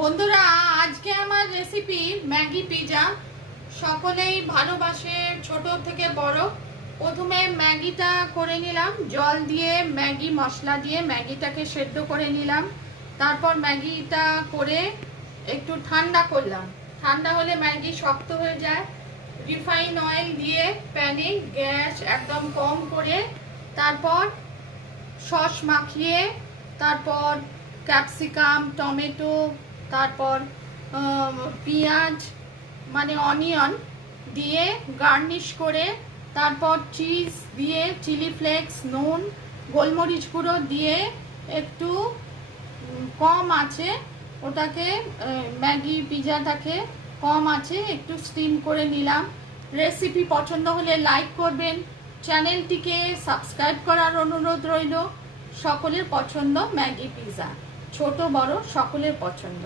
বন্ধুরা, আজকে আমার রেসিপি ম্যাগি পিজা। সকলেই ভালোবাসে, ছোট থেকে বড়। প্রথমে ম্যাগিটা করে নিলাম, জল দিয়ে ম্যাগি মশলা দিয়ে ম্যাগিটাকে সেদ্ধ করে নিলাম। তারপর ম্যাগিটা করে একটু ঠান্ডা করলাম। ঠান্ডা হলে ম্যাগি শক্ত হয়ে যায়। রিফাইন অয়েল দিয়ে প্যানে গ্যাস একদম কম করে তারপর সস মাখিয়ে তারপর ক্যাপসিকাম, টমেটো, তারপর পেঁয়াজ মানে অনিয়ন দিয়ে গার্নিশ করে তারপর চিজ দিয়ে, চিলি ফ্লেক্স, নুন, গোলমরিচ গুঁড়ো দিয়ে একটু কম আছে ওটাকে ম্যাগি পিজাটাকে কম আছে একটু স্টিম করে নিলাম। রেসিপি পছন্দ হলে লাইক করবেন, চ্যানেলটিকে সাবস্ক্রাইব করার অনুরোধ রইল। সকলের পছন্দ ম্যাগি পিজা, ছোট বড় সকলের পছন্দ।